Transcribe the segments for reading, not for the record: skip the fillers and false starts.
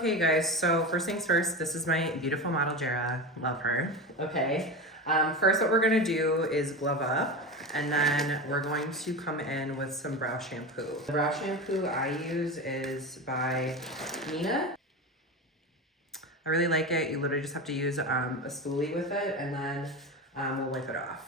Okay guys, so first things first, this is my beautiful model Jara, love her, okay. First what we're gonna do is glove up, and then we're going to come in with some brow shampoo. The brow shampoo I use is by Nina. I really like it. You literally just have to use a spoolie with it, and then we'll wipe it off.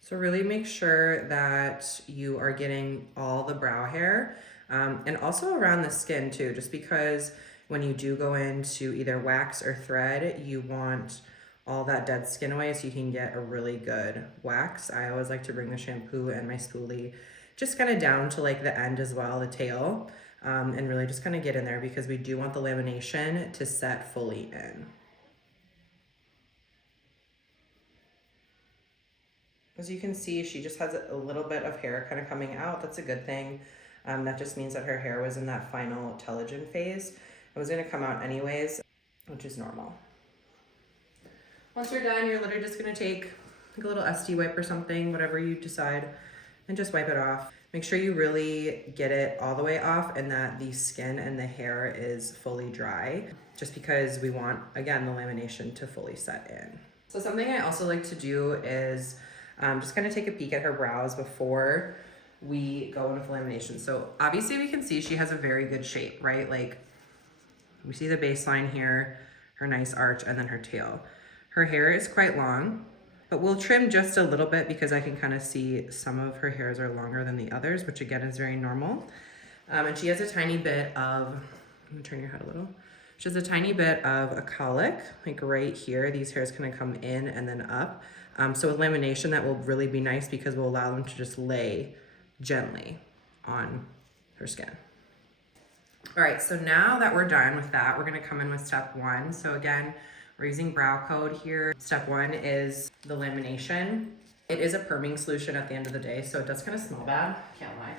So really make sure that you are getting all the brow hair and also around the skin too, just because when you do go into either wax or thread, you want all that dead skin away so you can get a really good wax. I always like to bring the shampoo and my spoolie just kind of down to like the end as well, the tail, and really just kind of get in there because we do want the lamination to set fully in. As you can see, she just has a little bit of hair kind of coming out. That's a good thing. That just means that her hair was in that final telogen phase. It was gonna come out anyways, which is normal. Once you're done, you're literally just gonna take like a little SD wipe or something, whatever you decide, and just wipe it off. Make sure you really get it all the way off and that the skin and the hair is fully dry, just because we want, again, the lamination to fully set in. So something I also like to do is just kind of take a peek at her brows before we go in with lamination. So obviously we can see she has a very good shape, right? Like we see the baseline here, her nice arch, and then her tail. Her hair is quite long, but we'll trim just a little bit because I can kind of see some of her hairs are longer than the others, which again is very normal. And she has a tiny bit of, let me turn your head a little. She has a tiny bit of a colic, like right here. These hairs kind of come in and then up. So with lamination, that will really be nice because we'll allow them to just lay gently on her skin. All right, so now that we're done with that, we're gonna come in with step one. So again, we're using brow code here. Step one is the lamination. It is a perming solution at the end of the day, so it does kind of smell bad, can't lie.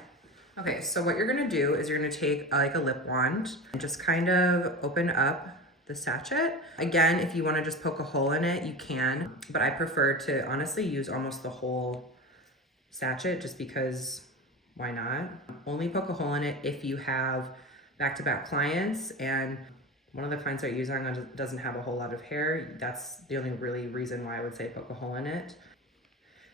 Okay, so what you're gonna do is you're gonna take like a lip wand and just kind of open up the sachet. Again, if you wanna just poke a hole in it, you can, but I prefer to honestly use almost the whole sachet just because why not? Only poke a hole in it if you have back-to-back clients, and one of the clients that you're using on doesn't have a whole lot of hair. That's the only really reason why I would say poke a hole in it.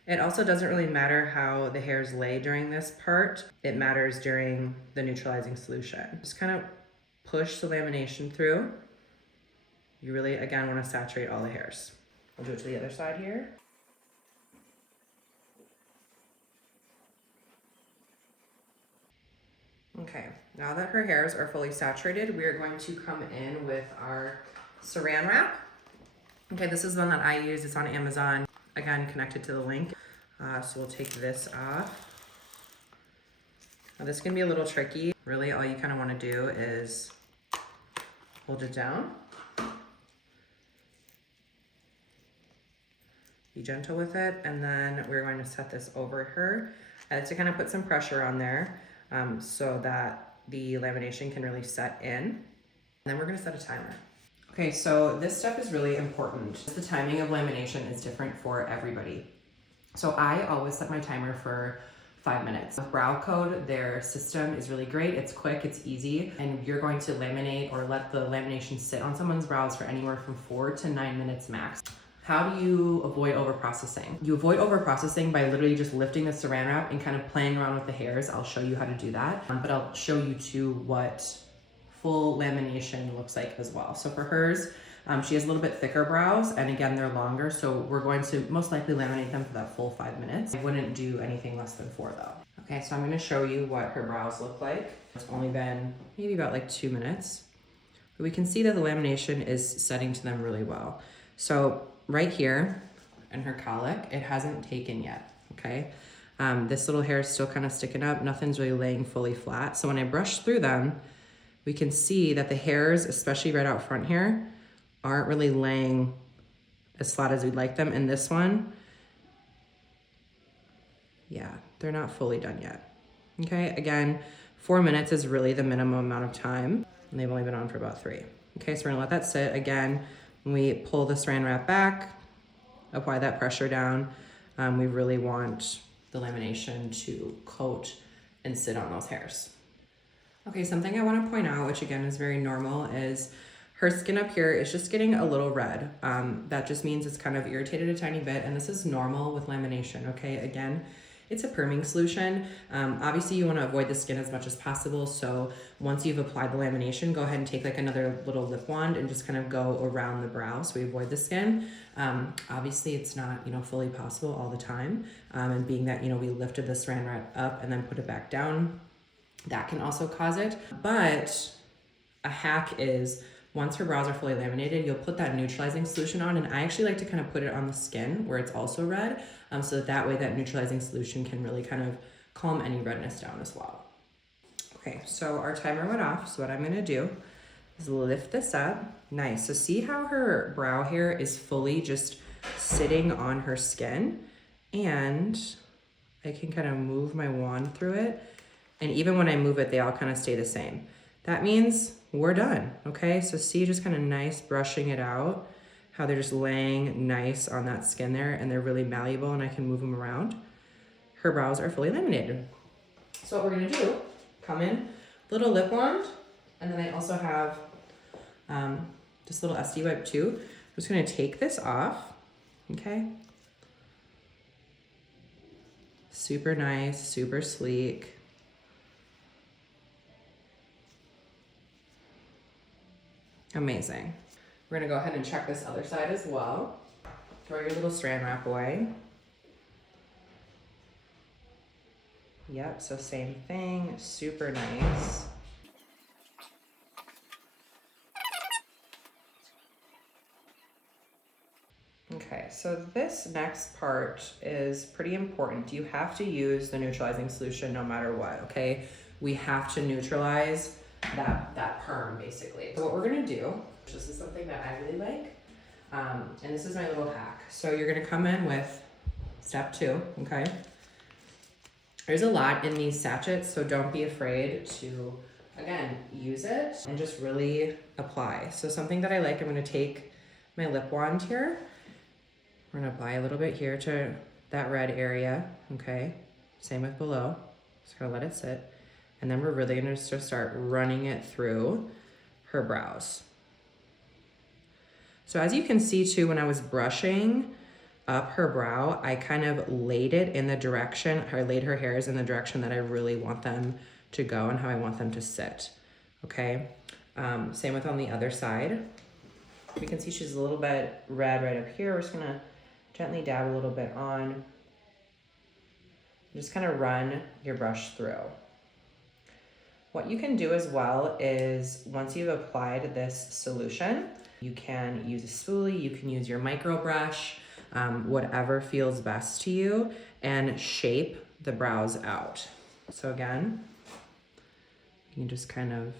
It also doesn't really matter how the hairs lay during this part. It matters during the neutralizing solution. Just kind of push the lamination through. You really, again, want to saturate all the hairs. We'll do it to the other side here. Okay, now that her hairs are fully saturated, we are going to come in with our saran wrap. Okay, this is one that I use. It's on Amazon. Again, connected to the link. So we'll take this off. Now this can be a little tricky. Really, all you kind of want to do is hold it down. Be gentle with it, and then we're going to set this over her. I like to kind of put some pressure on there so that the lamination can really set in. And then we're going to set a timer. Okay, so this step is really important. The timing of lamination is different for everybody. So I always set my timer for 5 minutes. With Brow Code, their system is really great. It's quick, it's easy, and you're going to laminate or let the lamination sit on someone's brows for anywhere from 4 to 9 minutes max. How do you avoid over-processing? You avoid over-processing by literally just lifting the saran wrap and kind of playing around with the hairs. I'll show you how to do that, but I'll show you too what full lamination looks like as well. So for hers, she has a little bit thicker brows, and again, they're longer, so we're going to most likely laminate them for that full 5 minutes. I wouldn't do anything less than 4 though. Okay, so I'm gonna show you what her brows look like. It's only been maybe about like 2 minutes, but we can see that the lamination is setting to them really well. So right here in her colic, it hasn't taken yet, okay? This little hair is still kind of sticking up. Nothing's really laying fully flat. So when I brush through them, we can see that the hairs, especially right out front here, aren't really laying as flat as we'd like them. And this one, yeah, they're not fully done yet. Okay, again, 4 minutes is really the minimum amount of time, and they've only been on for about 3. Okay, so we're gonna let that sit. Again, when we pull the saran wrap back, apply that pressure down, we really want the lamination to coat and sit on those hairs. Okay, something I want to point out, which again is very normal, is her skin up here is just getting a little red. That just means it's kind of irritated a tiny bit, and this is normal with lamination, okay? Again, it's a perming solution. Obviously you want to avoid the skin as much as possible, so once you've applied the lamination, go ahead and take like another little lip wand and just kind of go around the brow so we avoid the skin. Obviously it's not, fully possible all the time, and being that, we lifted the saran wrap up and then put it back down, that can also cause it. But a hack is, once her brows are fully laminated, you'll put that neutralizing solution on, and I actually like to kind of put it on the skin where it's also red, so that way that neutralizing solution can really kind of calm any redness down as well. Okay, so our timer went off, so what I'm gonna do is lift this up. Nice, so see how her brow hair is fully just sitting on her skin, and I can kind of move my wand through it, and even when I move it, they all kind of stay the same. That means we're done, okay? So see, just kind of nice brushing it out, how they're just laying nice on that skin there, and they're really malleable, and I can move them around. Her brows are fully laminated. So what we're gonna do, come in, little lip wand, and then I also have this little SD wipe too. I'm just gonna take this off, okay? Super nice, super sleek. Amazing. We're gonna go ahead and check this other side as well. Throw your little saran wrap away. Yep, so same thing, super nice. Okay, so this next part is pretty important. You have to use the neutralizing solution no matter what, okay? We have to neutralize that perm basically. So what we're gonna do, this is something that I really like, and this is my little hack. So you're gonna come in with step 2, okay? There's a lot in these sachets, so don't be afraid to, again, use it and just really apply. So something that I like, I'm gonna take my lip wand here. We're gonna apply a little bit here to that red area, okay? Same with below, just gonna let it sit. And then we're really gonna just start running it through her brows. So as you can see too, when I was brushing up her brow, I kind of laid it in the direction, I laid her hairs in the direction that I really want them to go and how I want them to sit, okay? Same with on the other side. We can see she's a little bit red right up here. We're just gonna gently dab a little bit on. Just kind of run your brush through. What you can do as well is once you've applied this solution, you can use a spoolie, you can use your micro brush, whatever feels best to you, and shape the brows out. So again, you can just kind of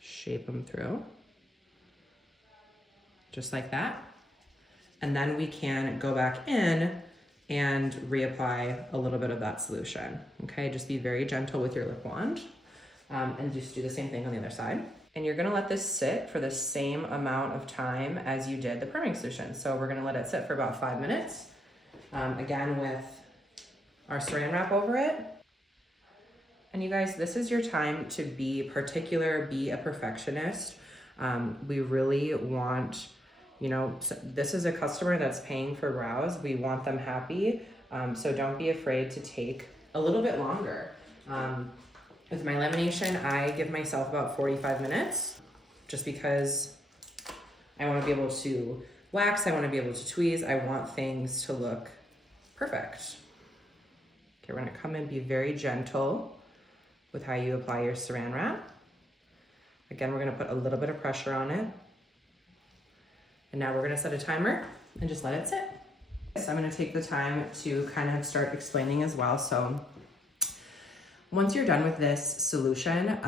shape them through, just like that. And then we can go back in and reapply a little bit of that solution, okay? Just be very gentle with your lip wand, and just do the same thing on the other side. And you're gonna let this sit for the same amount of time as you did the perming solution. So we're gonna let it sit for about 5 minutes, again with our saran wrap over it. And you guys, this is your time to be particular, be a perfectionist. We really want, this is a customer that's paying for brows. We want them happy. So don't be afraid to take a little bit longer. With my lamination, I give myself about 45 minutes just because I want to be able to wax. I want to be able to tweeze. I want things to look perfect. Okay, we're going to come in, be very gentle with how you apply your saran wrap. Again, we're going to put a little bit of pressure on it. And now we're gonna set a timer and just let it sit. So I'm gonna take the time to kind of start explaining as well. So once you're done with this solution,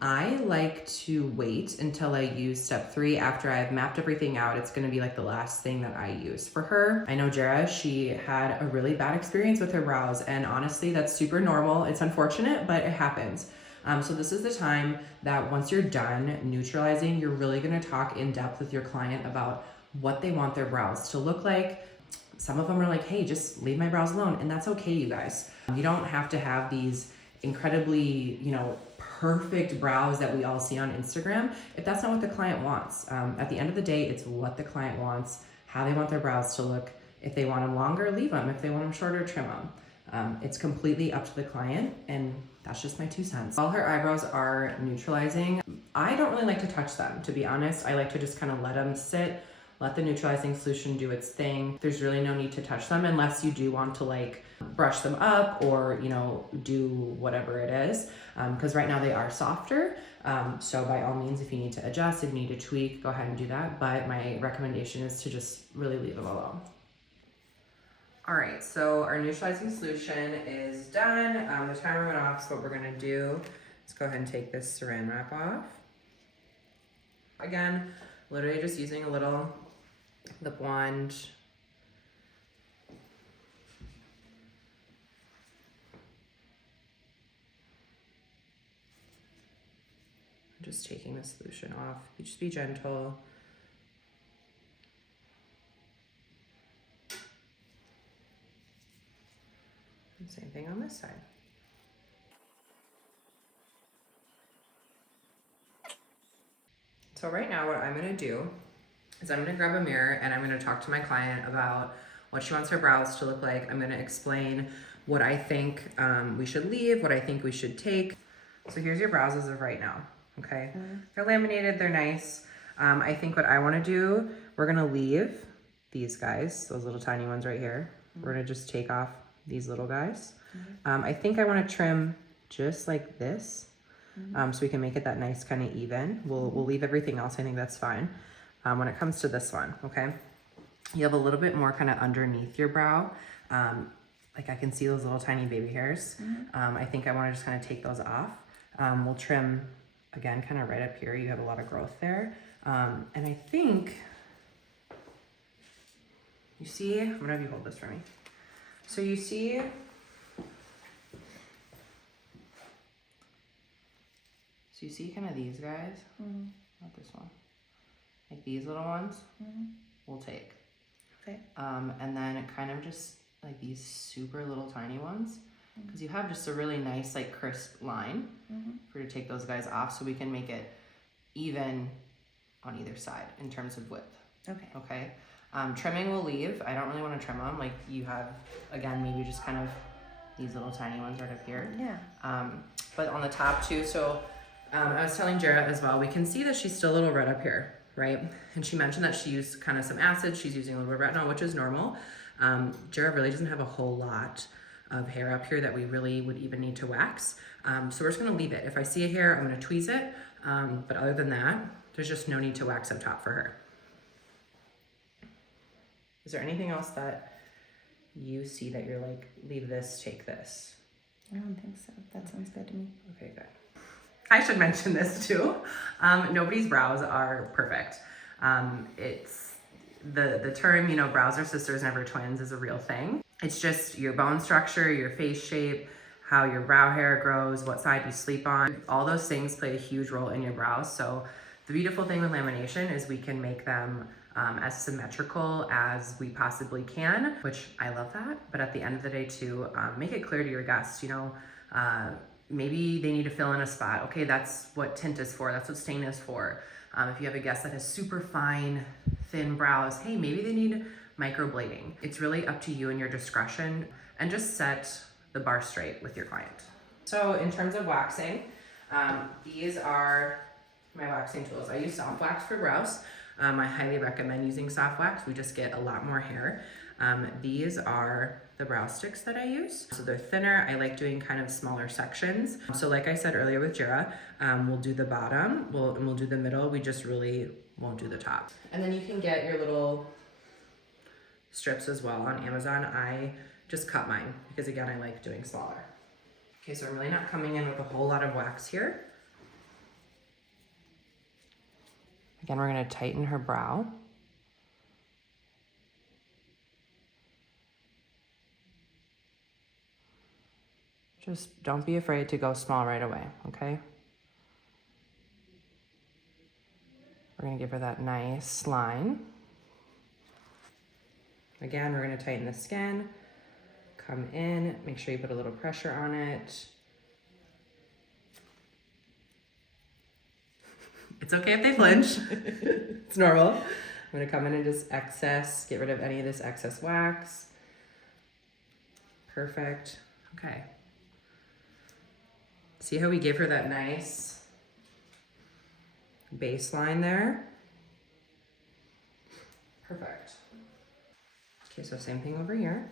I like to wait until I use step 3 after I've mapped everything out. It's gonna be like the last thing that I use for her. I know Jara, she had a really bad experience with her brows, and honestly, that's super normal. It's unfortunate, but it happens. So this is the time that once you're done neutralizing, you're really gonna talk in depth with your client about what they want their brows to look like. Some of them are like, hey, just leave my brows alone. And that's okay, you guys. You don't have to have these incredibly, you know, perfect brows that we all see on Instagram if that's not what the client wants. At the end of the day, it's what the client wants, how they want their brows to look. If they want them longer, leave them. If they want them shorter, trim them. It's completely up to the client, and that's just my 2 cents. While her eyebrows are neutralizing, I don't really like to touch them, to be honest. I like to just kind of let them sit, let the neutralizing solution do its thing. There's really no need to touch them unless you do want to like brush them up or, you know, do whatever it is. Because right now they are softer. So by all means, if you need to adjust, if you need to tweak, go ahead and do that. But my recommendation is to just really leave them alone. All right, so our neutralizing solution is done. The timer went off, so what we're gonna do is go ahead and take this saran wrap off. Again, literally just using a little lip wand. Just taking the solution off. You just be gentle. And same thing on this side. So right now what I'm gonna do is I'm gonna grab a mirror and I'm gonna talk to my client about what she wants her brows to look like. I'm gonna explain what I think we should leave, what I think we should take. So here's your brows as of right now, okay? They're laminated, they're nice. I think what I wanna do, we're gonna leave these guys, those little tiny ones right here. We're gonna just take off these little guys. I think I wanna trim just like this. So we can make it that nice kind of even. We'll leave everything else. I think that's fine. When it comes to this one, okay, you have a little bit more kind of underneath your brow. Like I can see those little tiny baby hairs. I think I want to just kind of take those off. We'll trim again, kind of right up here. You have a lot of growth there. And I think, you see, I'm gonna have you hold this for me. So you see, so you see kind of these guys, not this one, like these little ones, we'll take. Okay. And then it kind of just like these super little tiny ones, because you have just a really nice like crisp line for you to take those guys off so we can make it even on either side in terms of width. Okay. Okay. Trimming will leave. I don't really want to trim them. Like you have, again, maybe just kind of these little tiny ones right up here. Yeah. But on the top too, so I was telling Jarrett as well, we can see that she's still a little red up here, right? And she mentioned that she used kind of some acid. She's using a little bit of retinol, which is normal. Jarrett really doesn't have a whole lot of hair up here that we really would even need to wax. So we're just gonna leave it. If I see a hair, I'm gonna tweeze it. But other than that, there's just no need to wax up top for her. Is there anything else that you see that you're like, leave this, take this? I don't think so. That sounds good to me. Okay, good. I should mention this too. Nobody's brows are perfect. It's the term, you know, brows are sisters, never twins is a real thing. It's just your bone structure, your face shape, how your brow hair grows, what side you sleep on. All those things play a huge role in your brows. So the beautiful thing with lamination is we can make them as symmetrical as we possibly can, which I love that. But at the end of the day too, make it clear to your guests, you know, maybe they need to fill in a spot. Okay, that's what tint is for. That's what stain is for. If you have a guest that has super fine, thin brows, hey, maybe they need microblading. It's really up to you and your discretion, and just set the bar straight with your client. So in terms of waxing, these are my waxing tools. I use soft wax for brows. I highly recommend using soft wax. We just get a lot more hair. These are the brow sticks that I use. So they're thinner. I like doing kind of smaller sections. So like I said earlier with Jira, we'll do the bottom, we'll do the middle. We just really won't do the top. And then you can get your little strips as well on Amazon. I just cut mine because again, I like doing smaller. Okay, so I'm really not coming in with a whole lot of wax here. Again, we're gonna tighten her brow. Just don't be afraid to go small right away, okay? We're gonna give her that nice line. Again, we're gonna tighten the skin, come in, make sure you put a little pressure on it. It's okay if they flinch. It's normal. I'm gonna come in and just get rid of any of this excess wax. Perfect. Okay. See how we gave her that nice baseline there? Perfect. Okay, so same thing over here.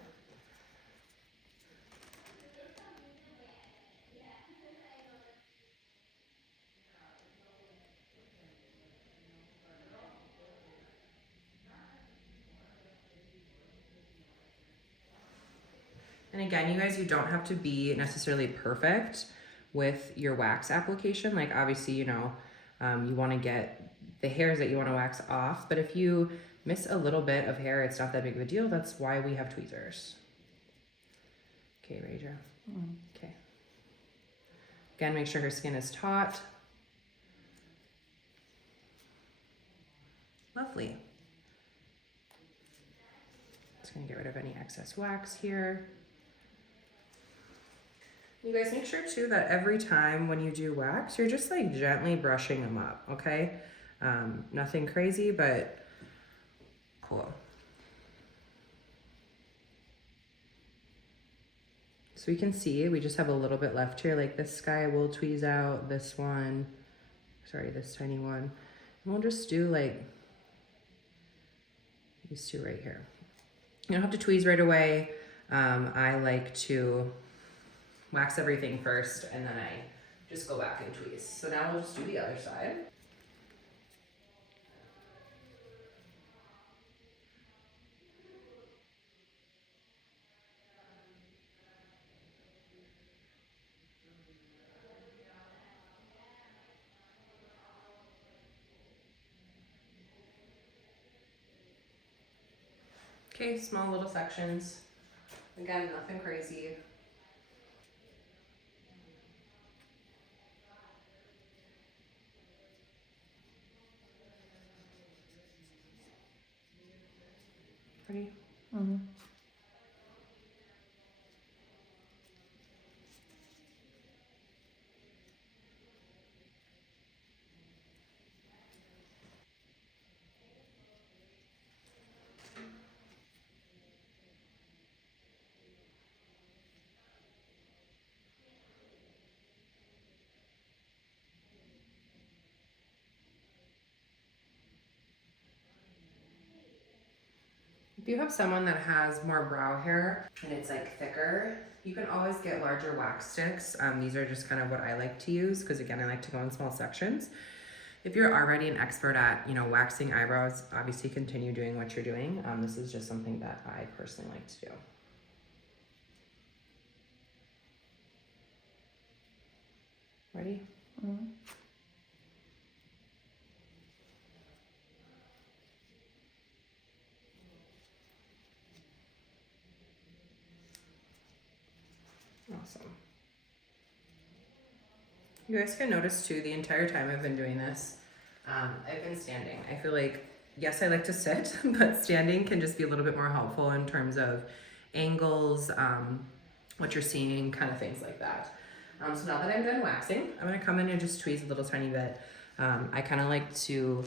And again, you guys, you don't have to be necessarily perfect with your wax application. Like obviously, you know, you want to get the hairs that you want to wax off, but if you miss a little bit of hair, it's not that big of a deal. That's why we have tweezers. Okay, ready, Joe? Okay. Again, make sure her skin is taut. Lovely. Just gonna get rid of any excess wax here. You guys make sure too that every time when you do wax, you're just like gently brushing them up, okay? Nothing crazy, but cool. So we can see we just have a little bit left here. Like this guy will tweeze out, this one, sorry, this tiny one. And we'll just do like these two right here. You don't have to tweeze right away. I like to wax everything first and then I just go back and tweeze. So now we'll just do the other side. Okay, small little sections. Again, nothing crazy. Ready? Mm-hmm. If you have someone that has more brow hair and it's like thicker, you can always get larger wax sticks. These are just kind of what I like to use because again, I like to go in small sections. If you're already an expert at, you know, waxing eyebrows, obviously continue doing what you're doing. This is just something that I personally like to do. Ready? Mm-hmm. Awesome. You guys can notice too, the entire time I've been doing this, I've been standing. I feel like, yes, I like to sit, but standing can just be a little bit more helpful in terms of angles, what you're seeing, kind of things like that. So now that I'm done waxing, I'm gonna come in and just tweeze a little tiny bit. I kind of like to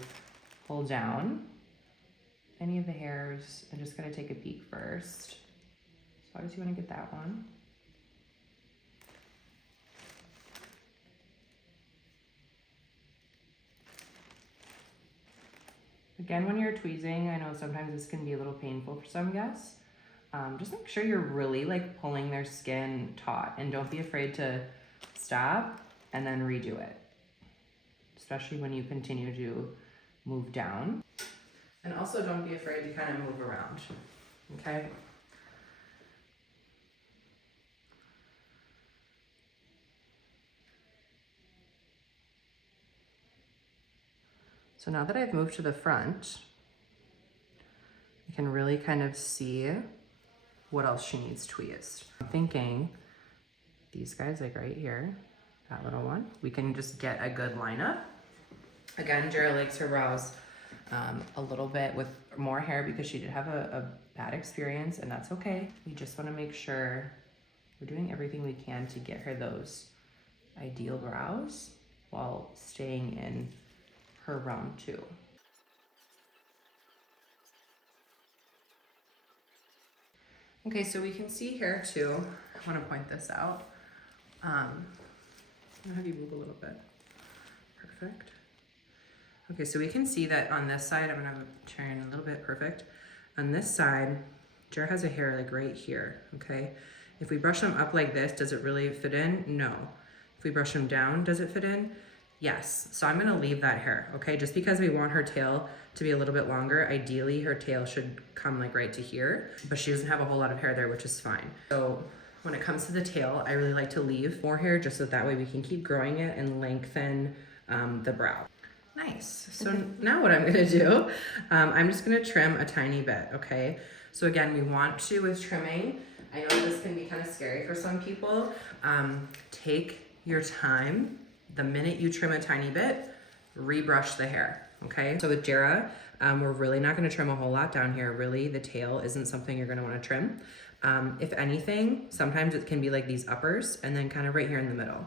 hold down any of the hairs and just gonna take a peek first. So obviously you wanna get that one. Again, when you're tweezing, I know sometimes this can be a little painful for some guests. Just make sure you're really like pulling their skin taut and don't be afraid to stop and then redo it. Especially when you continue to move down. And also don't be afraid to kind of move around, okay? So now that I've moved to the front, you can really kind of see what else she needs tweezed. I'm thinking these guys, like right here, that little one, we can just get a good lineup. Again, Jara likes her brows a little bit with more hair because she did have a bad experience, and that's okay. We just wanna make sure we're doing everything we can to get her those ideal brows while staying in her round 2. Okay, so we can see here too, I wanna point this out. I'm gonna have you move a little bit. Perfect. Okay, so we can see that on this side, I'm gonna turn a little bit, perfect. On this side, Jara has a hair like right here, okay? If we brush them up like this, does it really fit in? No. If we brush them down, does it fit in? Yes. So I'm gonna leave that hair, okay? Just because we want her tail to be a little bit longer, ideally her tail should come like right to here, but she doesn't have a whole lot of hair there, which is fine. So when it comes to the tail, I really like to leave more hair just so that way we can keep growing it and lengthen the brow. Nice. So now what I'm gonna do, I'm just gonna trim a tiny bit, okay? So again, we want to, with trimming, I know this can be kind of scary for some people, take your time. The minute you trim a tiny bit, rebrush the hair, okay? So with Jara, we're really not gonna trim a whole lot down here. Really, the tail isn't something you're gonna wanna trim. If anything, sometimes it can be like these uppers and then kind of right here in the middle.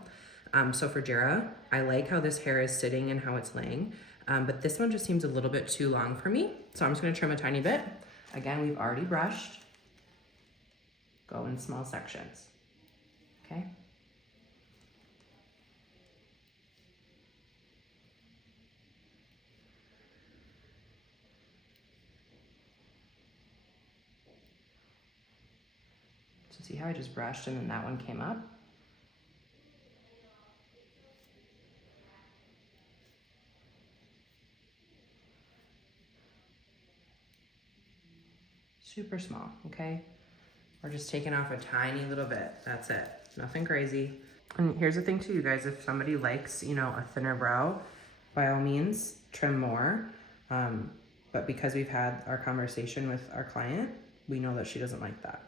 So for Jara, I like how this hair is sitting and how it's laying, but this one just seems a little bit too long for me. So I'm just gonna trim a tiny bit. Again, we've already brushed. Go in small sections, okay? So see how I just brushed and then that one came up? Super small, okay? We're just taking off a tiny little bit, that's it. Nothing crazy. And here's the thing too, you guys, if somebody likes, you know, a thinner brow, by all means, trim more. But because we've had our conversation with our client, we know that she doesn't like that.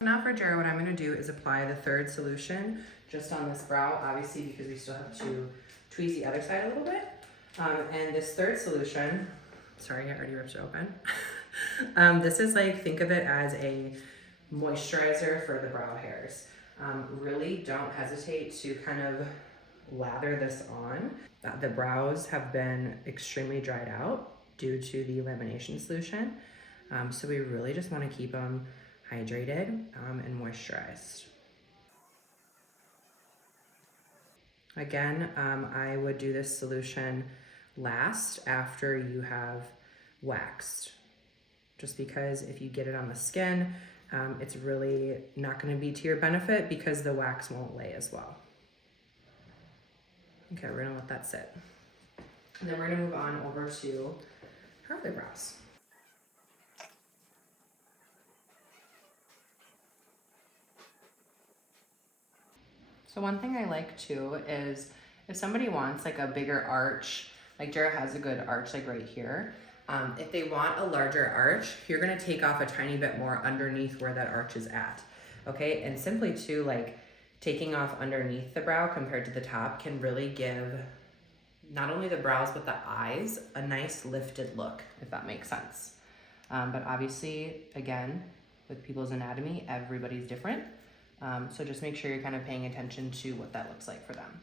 Now for Jara, what I'm gonna do is apply the third solution just on this brow, obviously because we still have to tweeze the other side a little bit. And this third solution, sorry, I already ripped it open. This is like, think of it as a moisturizer for the brow hairs. Really don't hesitate to kind of lather this on. The brows have been extremely dried out due to the lamination solution. So we really just wanna keep them hydrated and moisturized. Again, I would do this solution last after you have waxed. Just because if you get it on the skin, it's really not gonna be to your benefit because the wax won't lay as well. Okay, we're gonna let that sit. And then we're gonna move on over to her other brows. So one thing I like too is if somebody wants like a bigger arch, like Jara has a good arch like right here. If they want a larger arch, you're gonna take off a tiny bit more underneath where that arch is at, okay? And simply too, like taking off underneath the brow compared to the top can really give not only the brows but the eyes a nice lifted look, if that makes sense. But obviously, again, with people's anatomy, everybody's different. So just make sure you're kind of paying attention to what that looks like for them.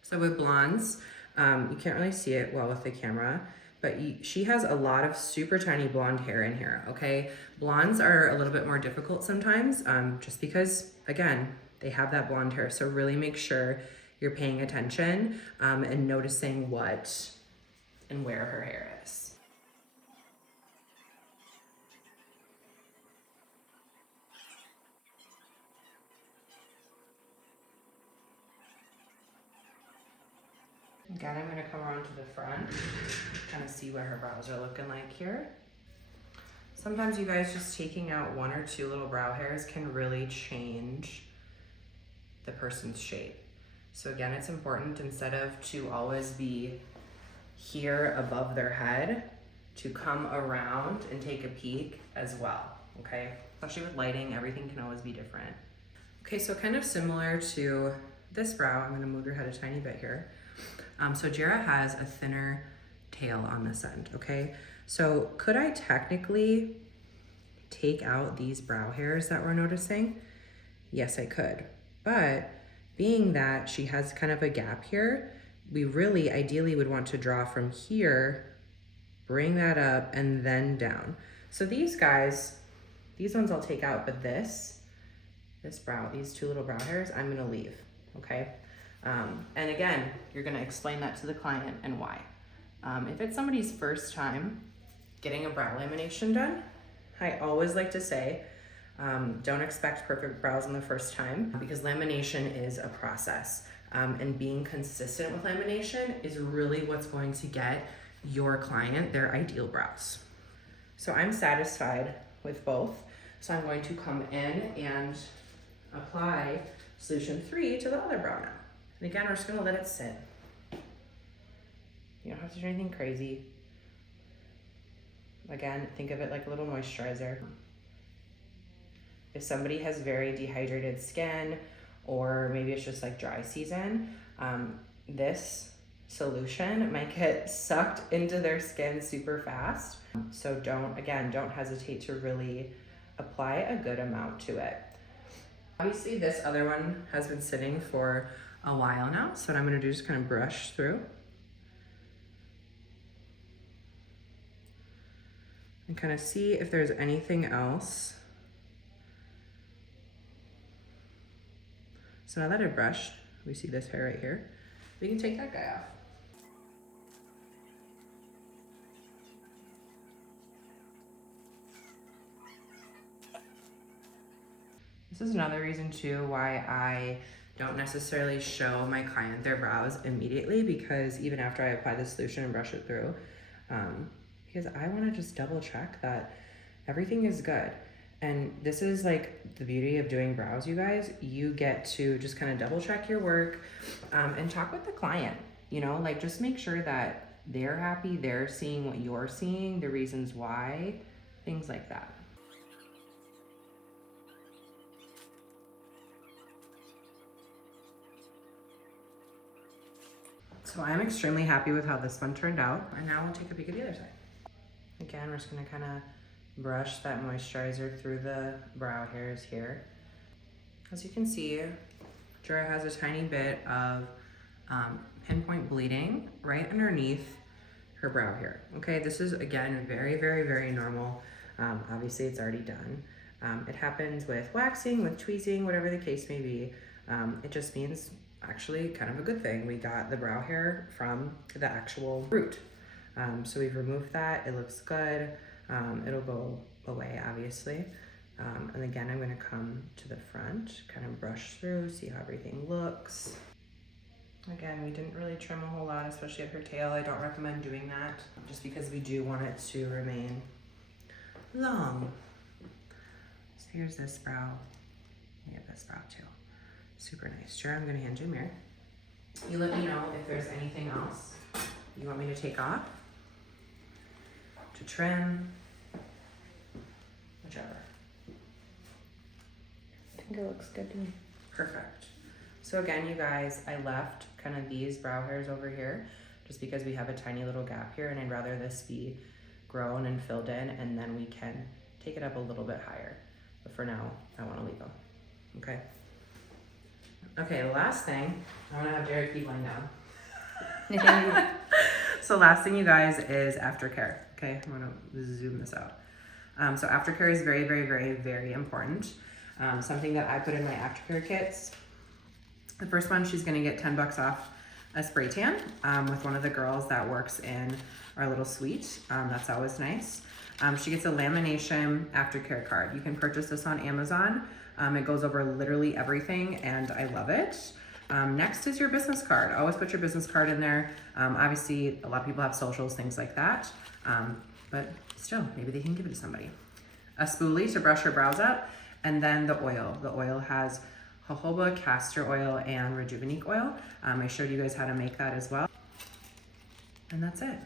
So with blondes, you can't really see it well with the camera, but she has a lot of super tiny blonde hair in here, okay? Blondes are a little bit more difficult sometimes, just because, again, they have that blonde hair. So really make sure you're paying attention and noticing what and where her hair is. Again, I'm gonna come around to the front, kind of see what her brows are looking like here. Sometimes you guys just taking out one or two little brow hairs can really change the person's shape. So again, it's important instead of to always be here above their head, to come around and take a peek as well, okay? Especially with lighting, everything can always be different. Okay, so kind of similar to this brow, I'm gonna move your head a tiny bit here. So Jera has a thinner tail on this end, okay? So could I technically take out these brow hairs that we're noticing? Yes, I could. But being that she has kind of a gap here, we really ideally would want to draw from here, bring that up, and then down. So these guys, these ones I'll take out, but this brow, these two little brow hairs, I'm gonna leave, okay? And again, you're gonna explain that to the client and why. If it's somebody's first time getting a brow lamination done, I always like to say, don't expect perfect brows on the first time because lamination is a process. And being consistent with lamination is really what's going to get your client their ideal brows. So I'm satisfied with both. So I'm going to come in and apply solution 3 to the other brow now. And again, we're just gonna let it sit. You don't have to do anything crazy. Again, think of it like a little moisturizer. If somebody has very dehydrated skin, or maybe it's just like dry season, this solution might get sucked into their skin super fast. So don't hesitate to really apply a good amount to it. Obviously this other one has been sitting for a while now, so what I'm gonna do is kind of brush through and kind of see if there's anything else. So now that I've brushed, we see this hair right here, we can take that guy off. This is another reason too why I don't necessarily show my client their brows immediately, because even after I apply the solution and brush it through, because I want to just double check that everything is good. And this is like the beauty of doing brows, you guys. You get to just kind of double check your work and talk with the client, you know, like just make sure that they're happy, they're seeing what you're seeing, the reasons why, things like that. So I'm extremely happy with how this one turned out. And now we'll take a peek at the other side. Again, we're just gonna kind of brush that moisturizer through the brow hairs here. As you can see, Jera has a tiny bit of pinpoint bleeding right underneath her brow hair. Okay, this is again very, very, very normal. Obviously it's already done. It happens with waxing, with tweezing, whatever the case may be. It just means actually kind of a good thing. We got the brow hair from the actual root. So we've removed that, it looks good. It'll go away obviously. And again, I'm gonna come to the front, kind of brush through, see how everything looks. Again, we didn't really trim a whole lot, especially at her tail. I don't recommend doing that just because we do want it to remain long. So here's this brow. We have this brow too. Super nice. Sure, I'm gonna hand you a mirror. You let me know if there's anything else you want me to take off, to trim, whichever. I think it looks good to me. Perfect. So again, you guys, I left kind of these brow hairs over here just because we have a tiny little gap here and I'd rather this be grown and filled in and then we can take it up a little bit higher. But for now, I want to leave them. Okay. Okay, the last thing, I want to have Derek keep mine down. So last thing, you guys, is aftercare. Okay, I'm going to zoom this out. So aftercare is very, very, very, very important. Something that I put in my aftercare kits. The first one, she's going to get $10 off a spray tan with one of the girls that works in our little suite. That's always nice. She gets a lamination aftercare card. You can purchase this on Amazon. It goes over literally everything and I love it. Next is your business card. Always put your business card in there. Obviously, a lot of people have socials, things like that. But still, maybe they can give it to somebody. A spoolie to brush your brows up, and then the oil. The oil has jojoba, castor oil, and Rejuvenique oil. I showed you guys how to make that as well. And that's it.